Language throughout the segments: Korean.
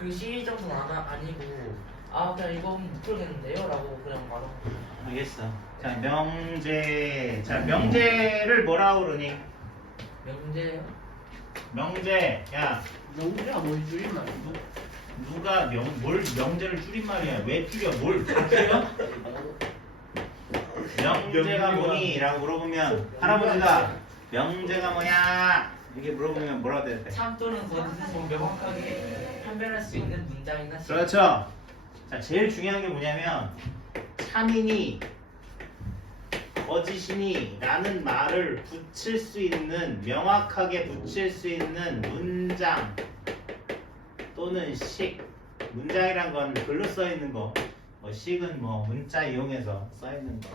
그 시리 정도는 아니고 그냥 이거 못 풀겠는데요? 라고 그냥 바로 알겠어. 자, 명제. 자, 명제를 뭐라고 그러니? 명제요? 명제. 야, 명제가 뭘 줄임말이죠? 누가 뭘 명제를 줄임말이야? 왜 줄여? 뭘 다 줄여? 명제가 뭐니? 라고 물어보면 할아버지가 명제가 뭐냐? 이렇게 물어보면 뭐라고 대답해? 참 또는 거짓을 명확하게 판별할 수 있는 문장이나 시. 그렇죠. 자, 제일 중요한 게 뭐냐면 참이니 거짓이니 라는 말을 붙일 수 있는 명확하게 붙일 수 있는 문장 또는 식. 문장이란 건 글로 써 있는 거, 식은 뭐 문자 이용해서 써 있는 거.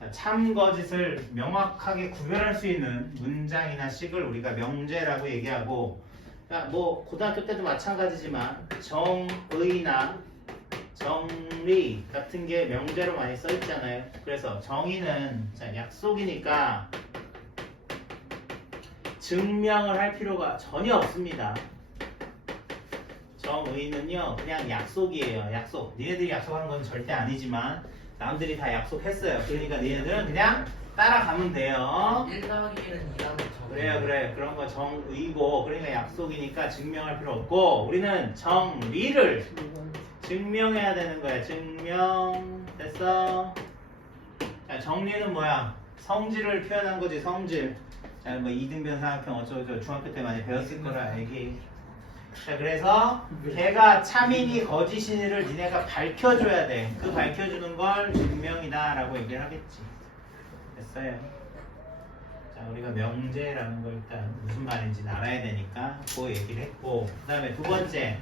자, 참 거짓을 명확하게 구별할 수 있는 문장이나 식을 우리가 명제라고 얘기하고, 뭐 고등학교 때도 마찬가지지만 정의나 정리 같은 게 명제로 많이 써 있잖아요. 그래서 정의는 자, 약속이니까 증명을 할 필요가 전혀 없습니다. 정의는요 그냥 약속이에요. 약속. 니네들이 약속한 건 절대 아니지만 남들이 다 약속했어요. 그러니까 니네들은 그냥 따라가면 돼요. 1 더하기 1은 2라는 정. 그래요. 그런 거 정의고, 그러니까 약속이니까 증명할 필요 없고, 우리는 정리를 증명해야 되는 거야. 증명. 됐어? 자, 정리는 뭐야? 성질을 표현한 거지. 성질. 자, 뭐 이등변 삼각형 어쩌고저쩌고 중학교 때 많이 배웠을 거라 얘기. 자, 그래서 걔가 참이니 거짓이니를 니네가 밝혀줘야 돼. 그 밝혀주는 걸 증명이다 라고 얘기를 하겠지. 됐어요? 자, 우리가 명제라는 걸 일단 무슨 말인지 알아야 되니까 그 얘기를 했고, 그 다음에 두 번째.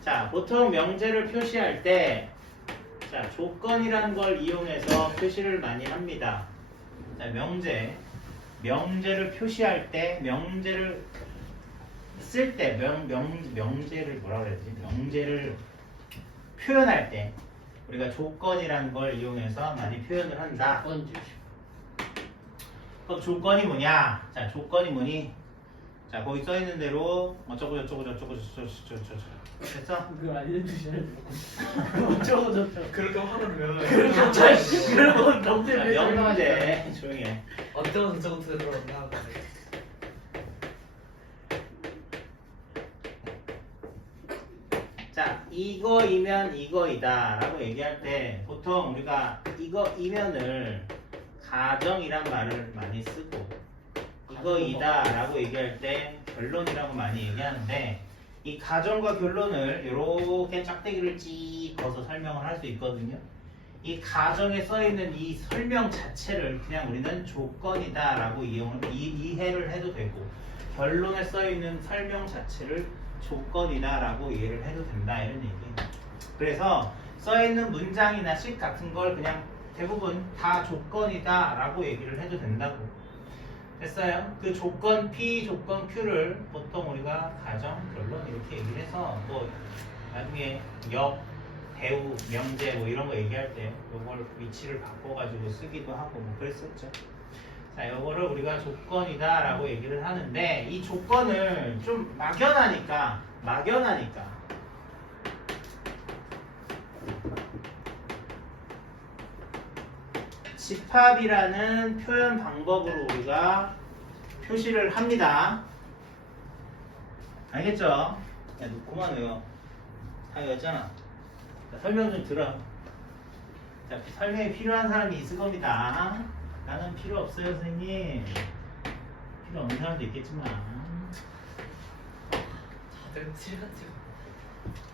자, 보통 명제를 표시할 때 자, 조건이라는 걸 이용해서 표시를 많이 합니다. 자, 명제를 표시할 때, 명제를 쓸 때, 명제를 뭐라 그래야지? 명제를 표현할 때 우리가 조건이라는 걸 이용해서 많이 표현을 한다. 그럼 조건이 뭐냐? 자, 조건이 뭐니? 자, 거기 써 있는 대로 어쩌고 저쩌고 됐어? 그거 알려주셔야죠. 어쩌고 저쩌고. 그렇게 화나면 그러면 명제 명제 조용히 해. 어떤 저거 들어갔나? 자, 이거이면 이거이다 라고 얘기할 때 보통 우리가 이거이면을 가정이란 말을 많이 쓰고, 이거이다 라고 얘기할 때 결론이라고 많이 얘기하는데, 이 가정과 결론을 이렇게 짝대기를 찍어서 설명을 할 수 있거든요. 이 가정에 써있는 이 설명 자체를 그냥 우리는 조건이다 라고 이해를 해도 되고, 결론에 써있는 설명 자체를 조건이다 라고 이해를 해도 된다, 이런 얘기예요. 그래서 써있는 문장이나 식 같은 걸 그냥 대부분 다 조건이다 라고 얘기를 해도 된다고. 됐어요? 그 조건 P, 조건 Q를 보통 우리가 가정, 결론 이렇게 얘기를 해서 뭐 나중에 역, 대우, 명제 뭐 이런 거 얘기할 때 요걸 위치를 바꿔가지고 쓰기도 하고 뭐 그랬었죠. 자, 요거를 우리가 조건이다 라고 얘기를 하는데, 이 조건을 좀 막연하니까 집합이라는 표현 방법으로 우리가 표시를 합니다. 알겠죠? 야, 너 그만 외워. 다 외웠잖아. 자, 설명 좀 들어. 자, 설명이 필요한 사람이 있을 겁니다. 나는 필요 없어요, 선생님. 필요 없는 사람도 있겠지만. 다들 칠하지.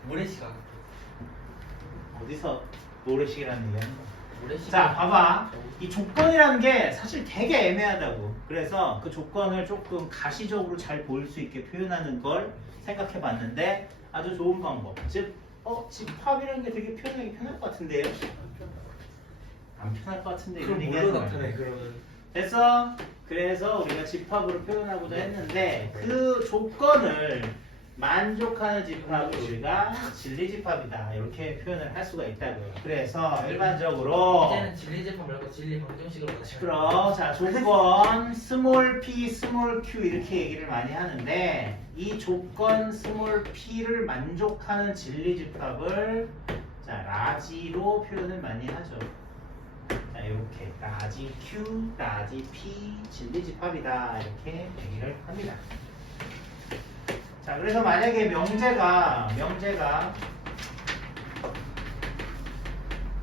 모래시간. 어디서 모래시계라는 얘기 하는 거야? 모래시간. 자, 봐봐. 이 조건이라는 게 사실 되게 애매하다고. 그래서 그 조건을 조금 가시적으로 잘 보일 수 있게 표현하는 걸 생각해 봤는데, 아주 좋은 방법. 즉, 집합이라는 게 되게 표현하기 편할 것 같은데요? 안 편할 것 같은데 이런 그럼 얘기 뭘로 하지 나타내 말고. 그러면? 됐어? 그래서 우리가 집합으로 표현하고자 했는데, 그 조건을 만족하는 집합을 우리가 진리집합이다 이렇게 표현을 할 수가 있다고요. 그래서 일반적으로 이제는 진리 제품 말고 진리 방정식으로 다시 그럼 자 조건 스몰 p 스몰 q 이렇게 얘기를 많이 하는데 이 조건 스몰 p를 만족하는 진리집합을 자 라지로 표현을 많이 하죠. 자 이렇게 라지 q 라지 p 진리집합이다 이렇게 얘기를 합니다. 자 그래서 만약에 명제가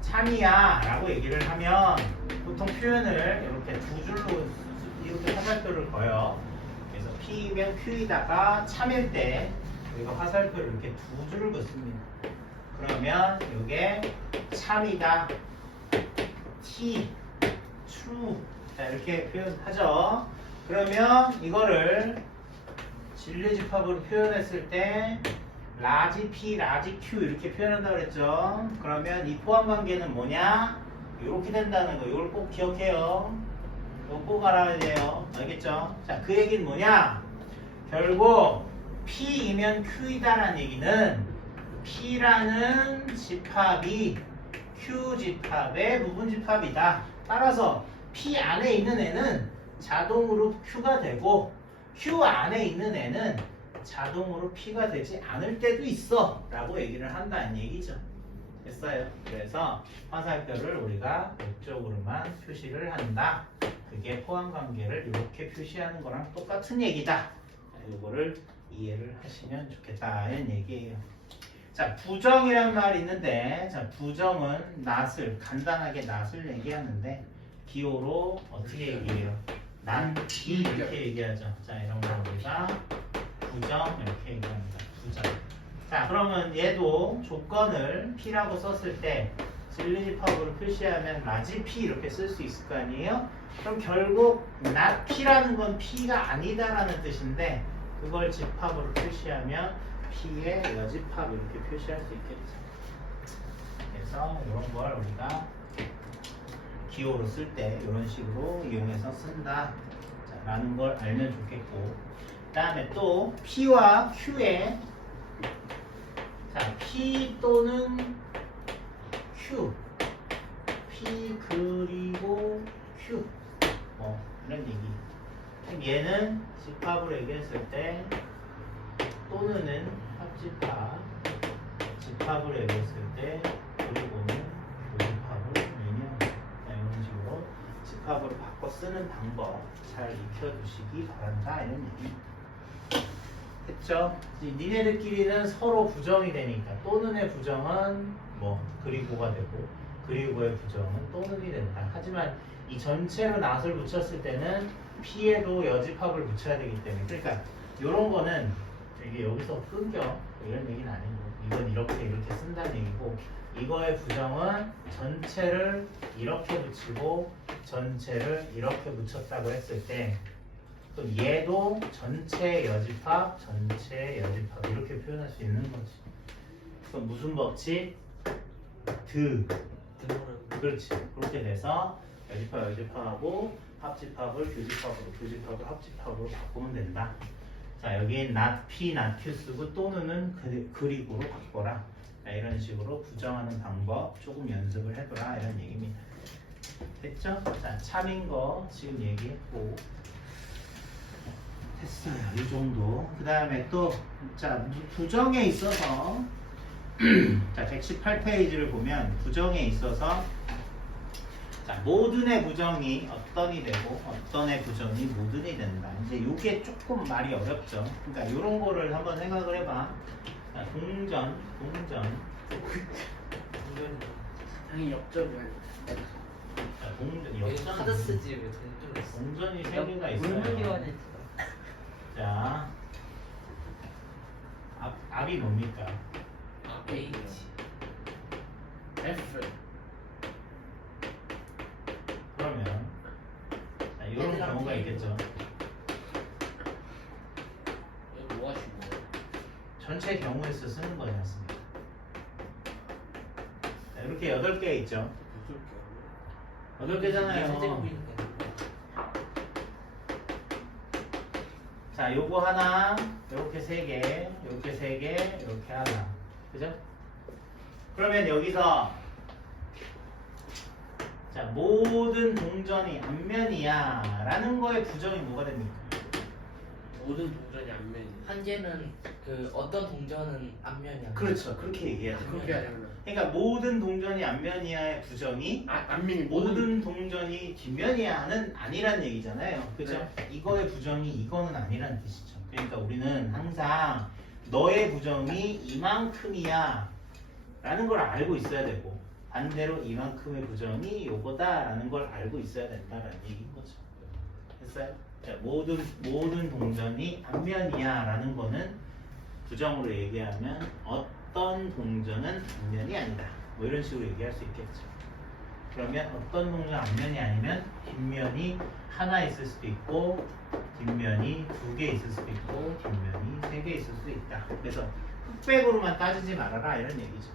참이야 라고 얘기를 하면 보통 표현을 이렇게 두 줄로 이렇게 화살표를 그어요. 그래서 P면 Q이다가 참일 때 우리가 화살표를 이렇게 두 줄을 긋습니다. 그러면 이게 참이다 T true 자 이렇게 표현하죠. 그러면 이거를 진리집합으로 표현했을 때 라지 P, 라지 Q 이렇게 표현한다고 그랬죠. 그러면 이 포함관계는 뭐냐? 이렇게 된다는 거. 이걸 꼭 기억해요. 이거 꼭 알아야 돼요. 알겠죠? 자, 그 얘기는 뭐냐? 결국 P이면 Q이다라는 얘기는 P라는 집합이 Q 집합의 부분 집합이다. 따라서 P 안에 있는 애는 자동으로 Q가 되고 Q 안에 있는 애는 자동으로 P가 되지 않을 때도 있어 라고 얘기를 한다는 얘기죠. 됐어요. 그래서 화살표를 우리가 이쪽으로만 표시를 한다. 그게 포함관계를 이렇게 표시하는 거랑 똑같은 얘기다. 이거를 이해를 하시면 좋겠다 이런 얘기예요. 자 부정이란 말이 있는데 자 부정은 낫을 간단하게 낫을 얘기하는데 기호로 어떻게 얘기해요? 난비 이렇게 얘기하죠. 자 이런 거 우리가 부정 이렇게 얘기합니다. 부정. 자 그러면 얘도 조건을 P라고 썼을 때 진리집합으로 표시하면 라지 P 이렇게 쓸 수 있을 거 아니에요? 그럼 결국 not P라는 건 P가 아니다라는 뜻인데 그걸 집합으로 표시하면 P의 여집합 이렇게 표시할 수 있겠죠. 그래서 이런 걸 우리가 기호로 쓸 때 이런 식으로 이용해서 쓴다 자, 라는 걸 알면 좋겠고 그 다음에 또 P와 Q에 자 P 또는 Q P 그리고 Q 이런 얘기 그럼 얘는 집합으로 얘기했을 때 또는은 합집합 집합으로 얘기했을 때 그리고는 교집합을 얘기합니다. 이런 식으로 집합으로 바꿔 쓰는 방법 잘 익혀두시기 바란다 이런 얘기입니다. 됐죠? 니네들끼리는 서로 부정이 되니까 또는의 부정은 뭐 그리고가 되고 그리고의 부정은 또는이 된다. 하지만 이 전체로 낫을 붙였을 때는 P에도 여집합을 붙여야 되기 때문에 그러니까 이런 거는 이게 여기서 끊겨 이런 얘기는 아니고 이건 이렇게 쓴다는 얘기고 이거의 부정은 전체를 이렇게 붙이고 전체를 이렇게 붙였다고 했을 때 그럼 얘도 전체 여집합 이렇게 표현할 수 있는 거지. 그럼 무슨 법칙? 그렇지. 그렇게 돼서 여집합하고 합집합을 교집합으로 합집합으로 바꾸면 된다. 자 여기 not P, not Q 쓰고 또는 그리고로 바꿔라. 자, 이런 식으로 부정하는 방법 조금 연습을 해보라 이런 얘기입니다. 됐죠? 자 참인 거 지금 얘기했고 됐어요. 이 정도. 그 다음에 또 자 부정에 있어서 자 118페이지를 보면 부정에 있어서 자 모든의 부정이 어떤이 되고 어떤의 부정이 모든이 된다. 이제 이게 조금 말이 어렵죠. 그러니까 이런 거를 한번 생각을 해봐. 자, 동전 당연히 역전이야. 자, 동전 이거 역전 카드 쓰지 왜 동전을 써? 동전이 세 개가 있어요. 물물교환에 자 앞이 뭡니까? H F. 그러면 자, 이런 애들한테 경우가 있겠죠. 이거 뭐 하시고? 전체 경우에서 쓰는 거지 않습니까? 자, 이렇게 8개 있죠. 무슨 거? 8개잖아요. 세제곱이니까. 자 자, 요거 하나, 요렇게 세 개, 요렇게 세 개, 요렇게 하나. 그죠? 그러면 여기서 자, 모든 동전이 앞면이야 라는 거의 부정이 뭐가 됩니까? 모든 동전이 앞면이. 한 개는 그 어떤 동전은 앞면이야. 그렇죠. 그렇게 얘기해야죠. 그렇게 하려면. 그러니까 모든 동전이 앞면이야의 부정이 앞면이 모든 동전이 뒷면이야는 아니란 얘기잖아요. 그죠? 이거의 부정이 이거는 아니란 뜻이죠. 그러니까 우리는 항상 너의 부정이 이만큼이야 라는 걸 알고 있어야 되고 반대로 이만큼의 부정이 요거다 라는 걸 알고 있어야 된다라는 얘기인 거죠. 됐어요? 자, 모든 동전이 앞면이야 라는 거는 부정으로 얘기하면 어떤 동전은 앞면이 아니다 뭐 이런 식으로 얘기할 수 있겠죠. 그러면 어떤 동전 앞면이 아니면 뒷면이 하나 있을 수도 있고 뒷면이 두 개 있을 수도 있고 뒷면이 세 개 있을 수도 있다. 그래서 흑백으로만 따지지 말아라 이런 얘기죠.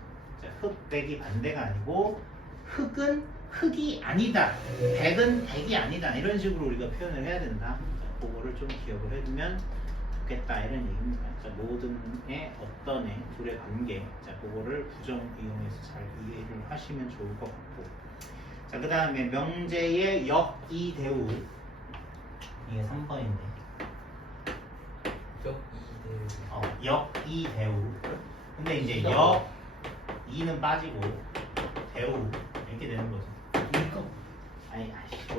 자, 흑백이 반대가 아니고 흑은 흑이 아니다, 백은 백이 아니다 이런 식으로 우리가 표현을 해야 된다. 자, 그거를 좀 기억을 해두면 좋겠다 이런 얘기입니다. 자, 모든의 어떤의 둘의 관계, 자, 그거를 부정 이용해서 잘 이해를 하시면 좋을 것 같고, 자, 그 다음에 명제의 역이대우 이게 3번인데 역이대우 근데 이제 역 이는 빠지고 대우 이렇게 되는 거죠. 이거. 아이씨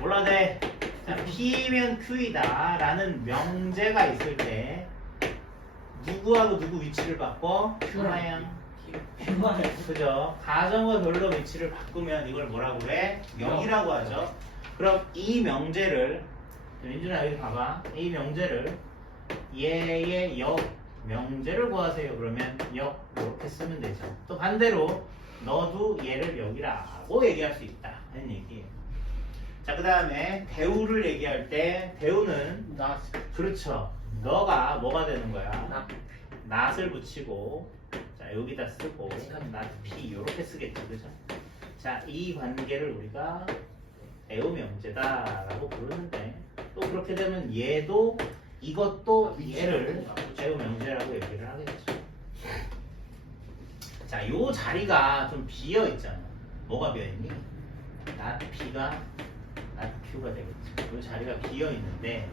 몰라 돼. 자, P면 Q이다 라는 명제가 있을 때 누구하고 누구 위치를 바꿔? Q랑 그죠? 가정과 별로 위치를 바꾸면 이걸 뭐라고 그래? 0이라고 하죠. 그럼 이 명제를 민준아 여기 봐봐. 이 명제를 얘의 역 명제를 구하세요. 그러면 역 이렇게 쓰면 되죠. 또 반대로 너도 얘를 역이라고 얘기할 수 있다 하는 얘기예요. 자, 그 다음에 대우를 얘기할 때 대우는 나. 그렇죠. 너가 뭐가 되는 거야? 나. 낫을 붙이고 자 여기다 쓰고 낫 P 이렇게 쓰겠죠. 그죠? 자, 이 관계를 우리가 대우 명제다라고 부르는데 또 그렇게 되면 얘도 이것도 얘를 대우 명제라고 얘기를 하겠죠. 자, 요 자리가 좀 비어 있잖아. 뭐가 비어 있니? 낫 P가 낫 Q가 되겠죠. 요 자리가 비어 있는데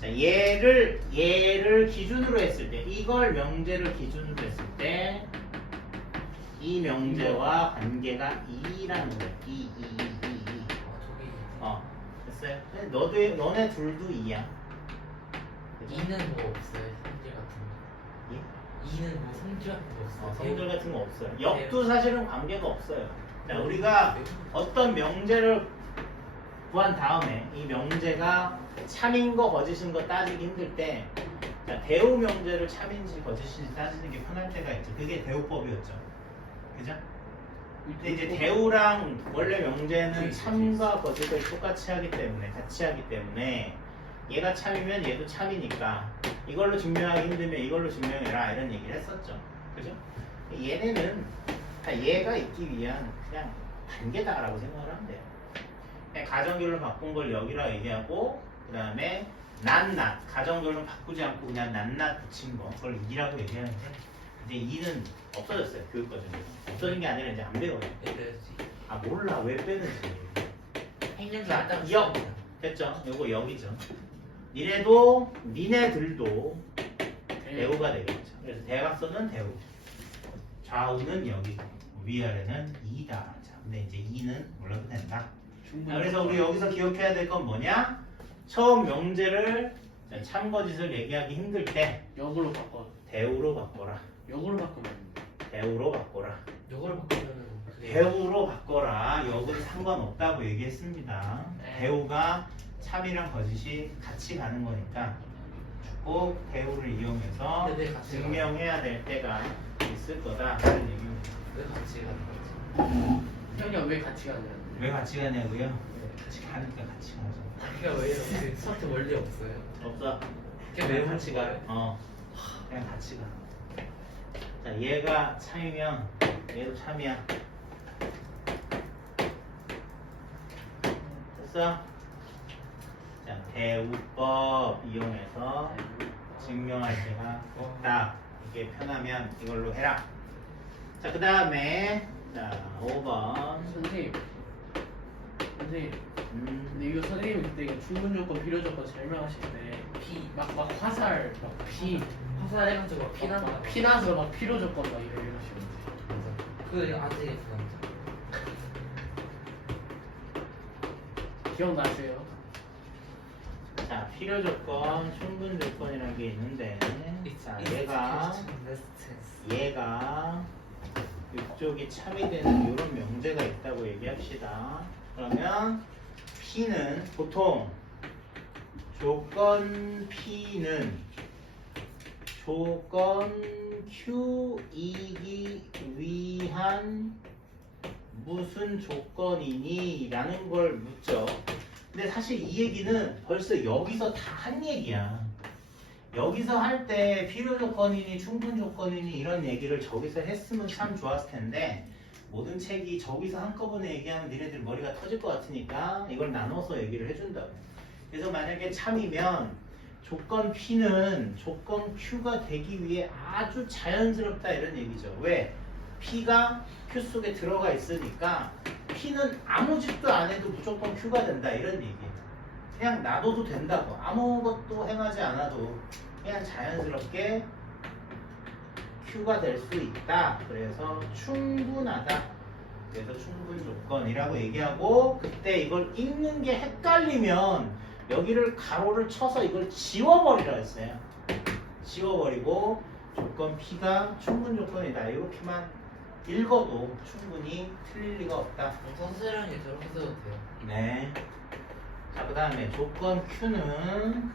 자, 얘를 기준으로 했을 때 이걸 명제를 기준으로 했을 때 이 명제와 관계가 2라는 거야. 2. 됐어요? 너네 둘도 2야. 2는 뭐 없어요? 성질 같은 거. 예? 2는 뭐 성질 같은 거 없어요? 성질 같은 거 없어요. 역도 사실은 관계가 없어요. 자, 우리가 어떤 명제를 구한 다음에 이 명제가 참인 거 거짓인 거 따지기 힘들 때 자, 대우 명제를 참인지 거짓인지 따지는 게 편할 때가 있죠. 그게 대우법이었죠. 그죠? 근데 이제 대우랑 원래 명제는 참과 거짓을 똑같이 하기 때문에 같이 하기 때문에 얘가 참이면 얘도 참이니까 이걸로 증명하기 힘들면 이걸로 증명해라 이런 얘기를 했었죠. 그죠? 얘네는 다 얘가 있기 위한 그냥 단계다라고 생각을 하면 돼요. 그냥 가정결론 바꾼 걸 여기라 얘기하고 그 다음에 낱낱 가정결론 바꾸지 않고 그냥 낱낱 붙인 거 그걸 2라고 얘기하는데 이제 2는 없어졌어요. 교육과정에서 없어진 게 아니라 이제 안 배워요. 그래야지. 아 몰라 왜 빼는지. 행렬도 안 따고 역 됐죠? 요거 역이죠. 니네들도 대우가 되겠죠. 그래서 대각선은 대우, 좌우는 여기고 위아래는 2다. 자, 근데 이제 2는 몰라도 된다. 자, 그래서 우리 여기서 기억해야 될 건 뭐냐? 처음 명제를 참거짓을 얘기하기 힘들 때 역으로 바꿔. 대우로 바꿔라. 역으로 바꾸면 안 돼. 대우로 바꿔라. 요거를 바꾸면은 그게 대우로 바꿔라. 역은 상관없다고 얘기했습니다. 네. 대우가 참이랑 거짓이 같이 가는 거니까 꼭 대우를 이용해서 근데 왜 같이 증명해야 될 때가 있을 거다 라는 얘기입니다. 왜 같이 가는 거지? 형이야 왜 같이 가냐? 왜 같이 가냐고요? 같이 가니까 같이 가죠. 그러니까 왜 이렇게 스타트 원리 없어요? 없어. 그게 왜 같이 가요? 그냥 같이 가. 자, 얘가 참이면 얘도 참이야. 됐어? 자, 자, 대우법 이용해서 증명할 때가 없다. 이게 편하면 이걸로 해라. 자, 그 다음에 자 5번. 선생님. 근데 이거 선생님이 그때 이거 충분 조건, 필요 조건 설명하실 때 막 화살, 막 화살해가지고 막 피나는 거. 피나서 막 필요 조건 막 이러시는데. 그 아직 기억나세요? 자, 필요 조건, 충분 조건이라는 게 있는데, 자, 얘가 이쪽이 참이 되는 이런 명제가 있다고 얘기합시다. 그러면 P는 보통 조건 P는 조건 Q이기 위한 무슨 조건이니? 라는 걸 묻죠. 근데 사실 이 얘기는 벌써 여기서 다 한 얘기야. 여기서 할 때 필요 조건이니 충분 조건이니 이런 얘기를 저기서 했으면 참 좋았을 텐데 모든 책이 저기서 한꺼번에 얘기하면 니네들 머리가 터질 것 같으니까 이걸 나눠서 얘기를 해준다고. 그래서 만약에 참이면 조건 P는 조건 Q가 되기 위해 아주 자연스럽다 이런 얘기죠. 왜? P가 Q 속에 들어가 있으니까 P는 아무 짓도 안 해도 무조건 Q가 된다 이런 얘기예요. 그냥 놔둬도 된다고. 아무것도 행하지 않아도 그냥 자연스럽게 Q가 될 수 있다. 그래서 충분하다. 그래서 충분 조건이라고 얘기하고 그때 이걸 읽는 게 헷갈리면 여기를 가로를 쳐서 이걸 지워버리라 했어요. 지워버리고 조건 P가 충분 조건이다. 이렇게만 읽어도 충분히 틀릴 리가 없다. 선수량이 저렇게 써도 돼요. 네. 자, 그 다음에 조건 Q는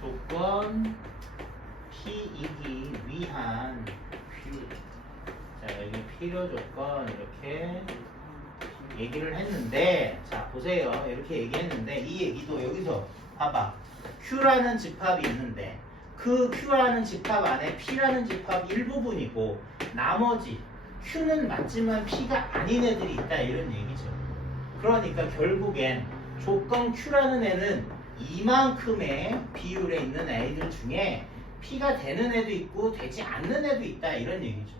조건 P이기 위한 자, 여기 필요 조건 이렇게 얘기를 했는데 자, 보세요. 이렇게 얘기했는데 이 얘기도 여기서 봐봐. Q라는 집합이 있는데 그 Q라는 집합 안에 P라는 집합이 일부분이고 나머지 Q는 맞지만 P가 아닌 애들이 있다 이런 얘기죠. 그러니까 결국엔 조건 Q라는 애는 이만큼의 비율에 있는 애들 중에 P가 되는 애도 있고 되지 않는 애도 있다 이런 얘기죠.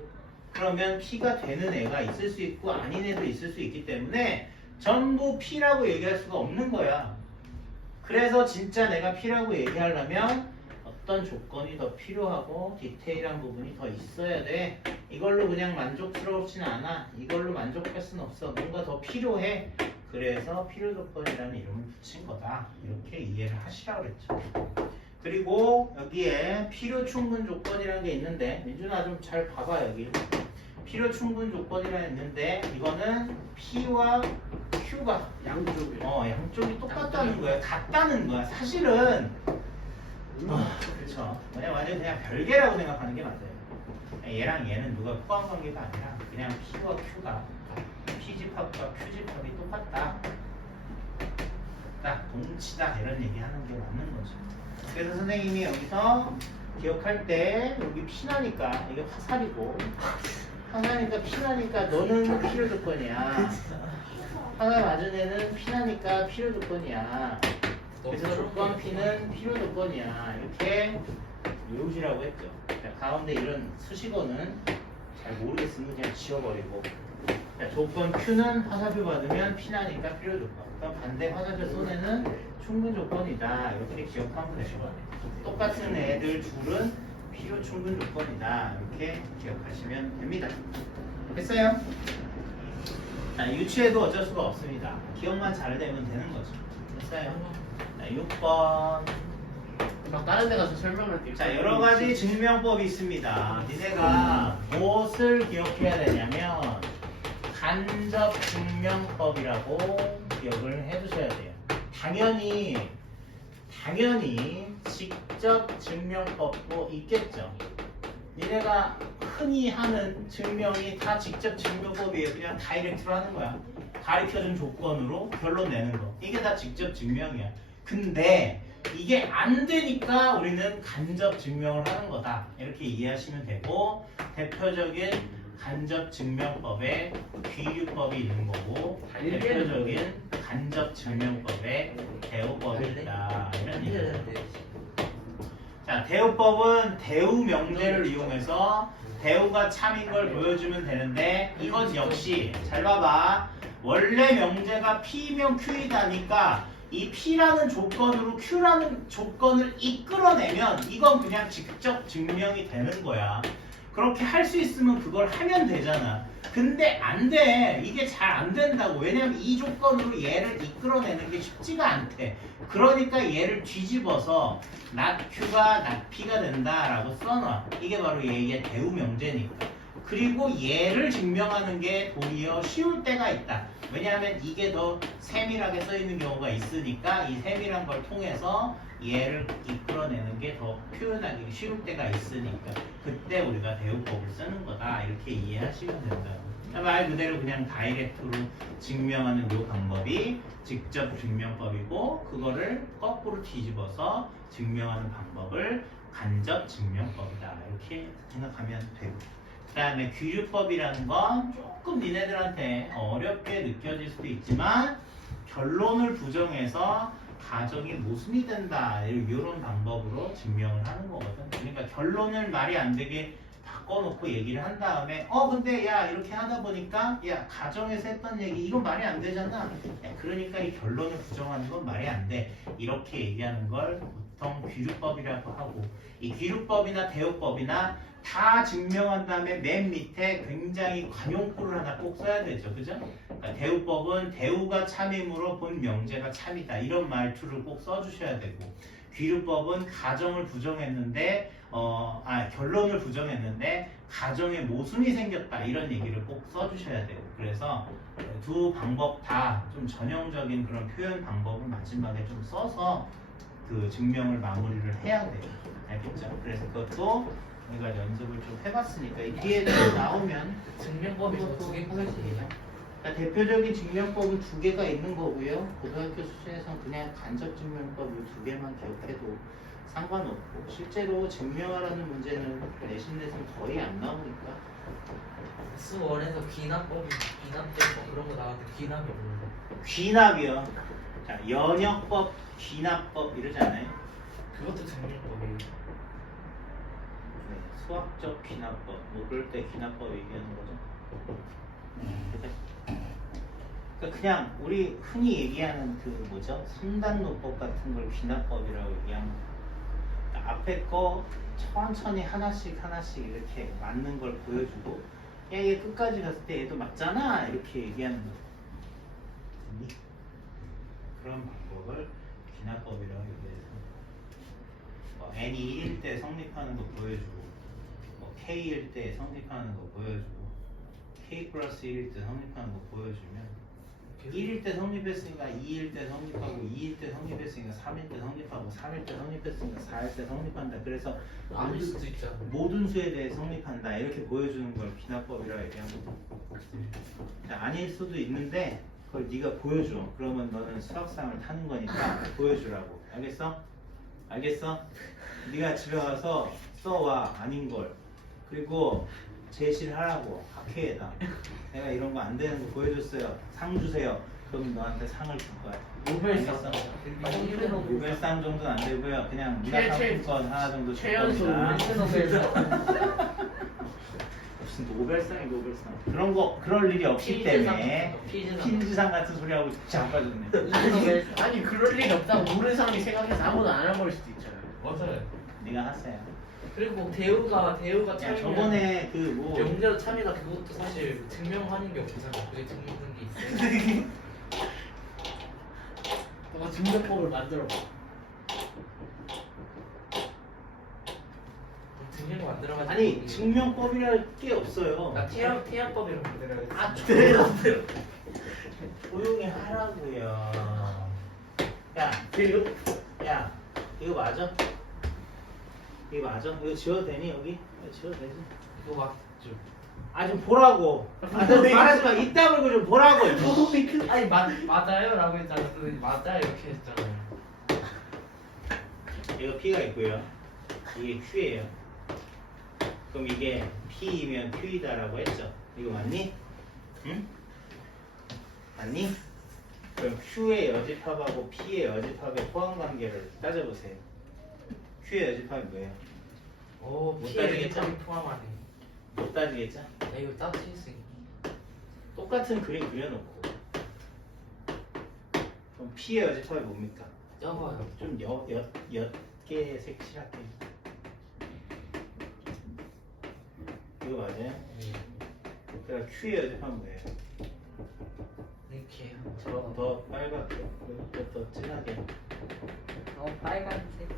그러면 P가 되는 애가 있을 수 있고 아닌 애도 있을 수 있기 때문에 전부 P라고 얘기할 수가 없는 거야. 그래서 진짜 내가 P라고 얘기하려면 어떤 조건이 더 필요하고 디테일한 부분이 더 있어야 돼. 이걸로 그냥 만족스럽진 않아. 이걸로 만족할 순 없어. 뭔가 더 필요해. 그래서 필요 조건이라는 이름을 붙인 거다. 이렇게 이해를 하시라고 그랬죠. 그리고 여기에 필요 충분 조건이라는 게 있는데 민준아 좀 잘 봐봐. 여기 필요 충분 조건이라는 게 있는데 이거는 P와 Q가 양쪽이 똑같다는 거야. 같다는 거야. 사실은 그렇죠. 완전 그냥 별개라고 생각하는 게 맞아요. 얘랑 얘는 누가 포함 관계가 아니라 그냥 P와 Q가 P 집합과 Q 집합이 똑같다. 딱 동치다 이런 얘기하는 게 맞는 거죠. 그래서 선생님이 여기서 기억할 때 여기 P나니까 이게 화살이고 화살이니까 P나니까 너는 필요 조건이야. 화살 맞은 애는 P나니까 필요 조건이야. 그래서 조건 P는 필요 조건이야. 이렇게 외우시라고 했죠. 자, 가운데 이런 수식어는 잘 모르겠으면 그냥 지워버리고 자, 조건 Q는 화살표 받으면 P나니까 필요 조건. 그럼 반대 화살표 쏘내는 충분 조건이다. 이렇게 기억하면 되고 똑같은 애들 둘은 필요 충분 조건이다. 이렇게 기억하시면 됩니다. 됐어요? 자, 유추해도 어쩔 수가 없습니다. 기억만 잘 되면 되는 거죠. 됐어요? 자, 6번. 막 다른 데 가서 설명할 때 자, 여러 가지 증명법이 있습니다. 니네가 무엇을 기억해야 되냐면 간접 증명법이라고 기억을 해두셔야 돼요. 당연히 직접 증명법도 있겠죠. 니네가 흔히 하는 증명이 다 직접 증명법이에요. 그냥 다이렉트로 하는 거야. 가르쳐준 조건으로 결론 내는 거. 이게 다 직접 증명이야. 근데 이게 안 되니까 우리는 간접 증명을 하는 거다. 이렇게 이해하시면 되고 대표적인 간접 증명법에 귀유법이 있는 거고 대표적인 간접 증명법에 대우법이 있다 이런 얘기예요. 자, 대우법은 대우 명제를 이용해서 대우가 참인 걸 보여주면 되는데 이것 역시 잘 봐봐. 원래 명제가 P면 Q이다니까 이 P라는 조건으로 Q라는 조건을 이끌어내면 이건 그냥 직접 증명이 되는 거야. 그렇게 할 수 있으면 그걸 하면 되잖아. 근데 안 돼. 이게 잘 안 된다고. 왜냐면 이 조건으로 얘를 이끌어내는 게 쉽지가 않대. 그러니까 얘를 뒤집어서 not Q가 not P가 된다라고 써놔. 이게 바로 얘의 대우 명제니까. 그리고 얘를 증명하는 게 도리어 쉬울 때가 있다. 왜냐하면 이게 더 세밀하게 써 있는 경우가 있으니까 이 세밀한 걸 통해서 얘를 이끌어내는 게 더 표현하기 쉬울 때가 있으니까 그때 우리가 대우법을 쓰는 거다 이렇게 이해하시면 된다. 말 그대로 그냥 다이렉트로 증명하는 이 방법이 직접 증명법이고 그거를 거꾸로 뒤집어서 증명하는 방법을 간접 증명법이다 이렇게 생각하면 되고 그 다음에 귀유법이라는 건 조금 니네들한테 어렵게 느껴질 수도 있지만 결론을 부정해서 가정이 모순이 된다 이런 방법으로 증명을 하는 거거든. 그러니까 결론을 말이 안 되게 바꿔놓고 얘기를 한 다음에 근데 야 이렇게 하다 보니까 야 가정에서 했던 얘기 이건 말이 안 되잖아. 야, 그러니까 이 결론을 부정하는 건 말이 안 돼. 이렇게 얘기하는 걸 보통 귀류법이라고 하고 이 귀류법이나 대우법이나 다 증명한 다음에 맨 밑에 굉장히 관용구를 하나 꼭 써야 되죠. 그죠? 그러니까 대우법은 대우가 참임으로 본 명제가 참이다. 이런 말투를 꼭 써주셔야 되고 귀류법은 가정을 부정했는데 결론을 부정했는데 가정에 모순이 생겼다. 이런 얘기를 꼭 써주셔야 되고 그래서 두 방법 다 좀 전형적인 그런 표현 방법을 마지막에 좀 써서 그 증명을 마무리를 해야 돼요. 알겠죠? 그래서 그것도 우리가 연습을 좀 해봤으니까 이 뒤에 나오면 증명법이 두개 포함이에요. 그러니까 대표적인 증명법은 두 개가 있는 거고요. 고등학교 수준에서는 그냥 간접 증명법 이 두 개만 기억해도 상관없고 실제로 증명하라는 문제는 내신에서는 거의 안 나오니까 수원에서 귀납법 그런 거 나왔는데 귀납이 없는데. 귀납이요. 자, 연역법, 귀납법 이러잖아요. 그것도 증명법이에요. 네, 수학적 귀납법, 뭐 그럴 때 귀납법 얘기하는 거죠. 그러니까 그냥 우리 흔히 얘기하는 그 뭐죠? 삼단노법 같은 걸 귀납법이라고 얘기하는 거예요. 그러니까 앞에 거 천천히 하나씩 이렇게 맞는 걸 보여주고 야, 얘 끝까지 갔을 때 얘도 맞잖아 이렇게 얘기하는 거예요. 그런 방법을 귀납법이라고 얘기해서 n이 1일 때 성립하는 거 보여주고 k일 때 성립하는 거 보여주고 k 플러스 1일 때 성립하는 거 보여주면 1일 때 성립했으니까 2일 때 성립하고 2일 때 성립했으니까 3일 때 성립하고 3일 때 성립했으니까 4일 때 성립한다. 그래서 아닐 수도 있잖아. 모든 수에 대해 성립한다. 이렇게 보여주는 걸 귀납법이라고 얘기하는 거. 아닐 수도 있는데 그걸 네가 보여줘. 그러면 너는 수학상을 타는 거니까 보여주라고. 알겠어? 알겠어? 네가 집에 가서 써와 아닌 걸. 그리고 제시를 하라고 학회에다. 내가 이런 거 안 되는 거 보여줬어요. 상 주세요. 그럼 너한테 상을 줄 거야. 노벨상. 알겠어? 노벨상 정도는 안 되고요. 그냥 문화상품권 하나 정도 줄 최연소 겁니다. 노벨상. 무슨 노벨상. 그런 거 그럴 일이 없기 때문에 핀즈상 같은 소리 하고 자빠졌네. 아니 그럴 일이 없다고 모르는 사람이 생각해서 아무도 안 한 걸 수도 있잖아요. 맞아요. 네가 하세요. 그리고 대우가 야, 참이면 저번에 그 뭐 명제로 참이다 그것도 사실 증명하는 게 없잖아. 그게 증명된 게 있어요. 너가 증명법을 만들어봐. 증명 만들어가지고. 아니 증명법이랄 게 없어요. 나 태양법이랑 만들어야지. 아 조용히 조용히 하라고요. 야 이거 맞아? 이거 맞아? 이거 지워도 되니 여기? 이거 지워도 되지? 이거 맞죠? 아 좀 보라고. 아 너 말하지 마. 이따 물고 좀 보라고. 아니 맞아요라고 했잖아. 맞아요 이렇게 했잖아요. 이거 P가 있고요. 이게 Q예요. 그럼 이게 P이면 Q이다라고 했죠. 이거 맞니? 응? 맞니? 그럼 Q의 여집합하고 P의 여집합의 포함관계를 따져보세요. Q의 여집합이 뭐예요? 오, 못 피해 따지겠죠? 일정이 포함하네. 못 따지겠죠? 나 이거 따질 수 있네. 똑같은 그림 그려놓고 그럼 P의 여집합이 뭡니까? 적어요. 좀 옅게 색칠할게. 이거 맞아요? 네. 그러니까 Q의 여집합은 뭐예요? 이렇게요. 더 빨갛게, 더 진하게. 빨간색.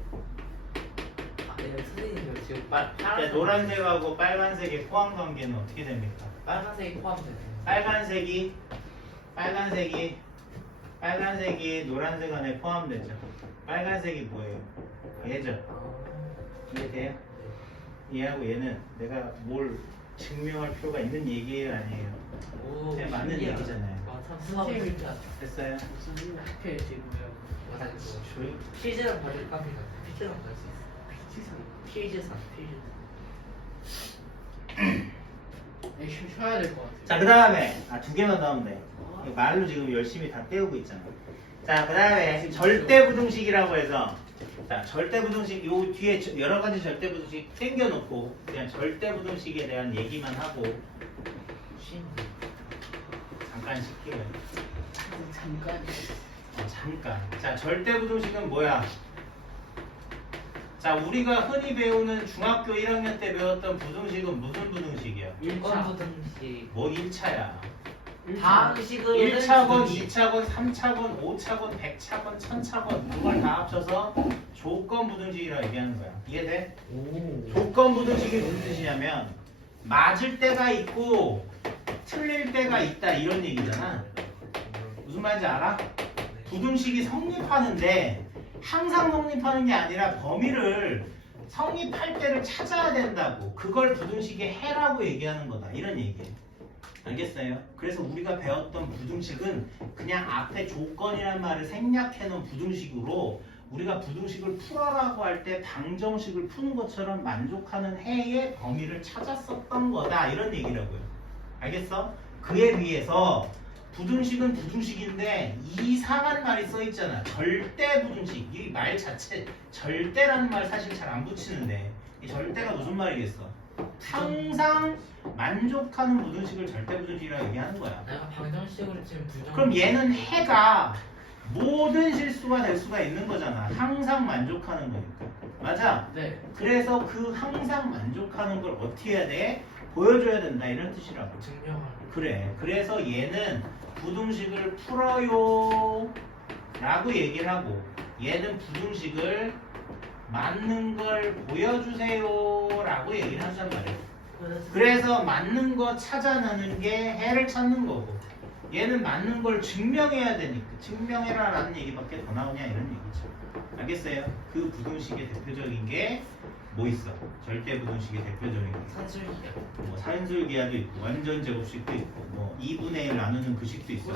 아, 네, 선생님 지금 네, 파란색. 노란색하고 빨간색의 포함 관계는 어떻게 됩니까? 빨간색이 포함되네. 빨간색이 노란색 안에 포함되죠. 빨간색이 뭐예요? 얘죠. 아, 이해돼요? 얘하고 얘는 내가 뭘 증명할 필요가 있는 얘기예요, 아니에요? 오, 그냥 맞는 신기하다. 얘기잖아요. 와, 참 수학을 선생님. 진짜. 됐어요? 무슨 학교에 지금요? 맞아, 이거. 조용. 퀴즈는 받을 겁니다. 퀴즈는 받을 수 있어. 피지상 퀴즈상. 열심히 쉬어야 될 것 같아요. 자, 그 다음에 두 개만 더 하면 돼. 이거 말로 지금 열심히 다 때우고 있잖아. 자, 그 다음에 절대부등식이라고 해서 자, 절대부등식 요 뒤에 여러 가지 절대부등식 땡겨놓고 그냥 절대부등식에 대한 얘기만 하고 신기. 잠깐 쉴게요. 잠깐. 잠깐. 자, 절대부등식은 뭐야? 자, 우리가 흔히 배우는 중학교 1학년 때 배웠던 부등식은 무슨 부등식이야? 일관부등식. 뭐 1차야? 다항식은 1차건, 2차건, 3차건, 5차건, 100차건, 1000차건 그걸 다 합쳐서 조건부등식이라고 얘기하는 거야. 이해돼? 오. 조건부등식이 무슨 뜻이냐면 맞을 때가 있고 틀릴 때가 있다 이런 얘기잖아. 무슨 말인지 알아? 부등식이 성립하는데 항상 성립하는 게 아니라 범위를 성립할 때를 찾아야 된다고. 그걸 부등식의 해라고 얘기하는 거다. 이런 얘기예요. 알겠어요? 그래서 우리가 배웠던 부등식은 그냥 앞에 조건이라는 말을 생략해 놓은 부등식으로 우리가 부등식을 풀어라고 할 때 방정식을 푸는 것처럼 만족하는 해의 범위를 찾았었던 거다. 이런 얘기라고요. 알겠어? 그에 비해서 부등식은 부등식인데 이상한 말이 써 있잖아. 절대 부등식. 이 말 자체 절대라는 말 사실 잘 안 붙이는데 이 절대가 무슨 말이겠어? 항상 만족하는 부등식을 절대 부등식이라고 얘기하는 거야. 내가 방정식으로 지금 부정. 그럼 얘는 해가 모든 실수가 될 수가 있는 거잖아. 항상 만족하는 거니까. 맞아? 네. 그래서 그 항상 만족하는 걸 어떻게 해야 돼? 보여줘야 된다. 이런 뜻이라고. 증명하는. 그래. 그래서 얘는 부등식을 풀어요 라고 얘기를 하고 얘는 부등식을 맞는 걸 보여주세요 라고 얘기를 한단 말이에요. 그래서 맞는 거 찾아내는 게 해를 찾는 거고 얘는 맞는 걸 증명해야 되니까 증명해라 라는 얘기밖에 더 나오냐 이런 얘기죠. 알겠어요? 그 부등식의 대표적인 게 뭐 있어? 절대 부등식의 대표적인 게 산술기야. 뭐 산술기하도 있고 완전 제곱식도 있고 뭐 2분의 1 나누는 그식도 있어.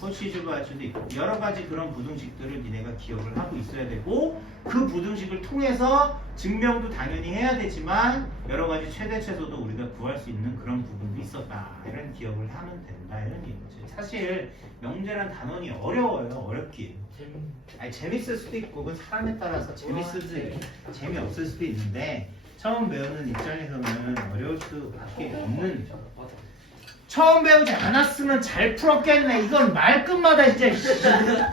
코시주바주도 있고 여러 가지 그런 부등식들을 니네가 기억을 하고 있어야 되고 그 부등식을 통해서 증명도 당연히 해야 되지만 여러 가지 최대 최소도 우리가 구할 수 있는 그런 부분도 있었다. 이런 기억을 하면 된다. 이런 얘기죠. 사실 명제란 단원이 어려워요. 어렵긴. 아니 재밌을 수도 있고 그 사람에 따라서 재밌을 수도 있고 재미없을 수도 있는데 처음 배우는 입장에서는 어려울 수밖에 없는. 처음 배우지 않았으면 잘 풀었겠네. 이건 말끝마다 진짜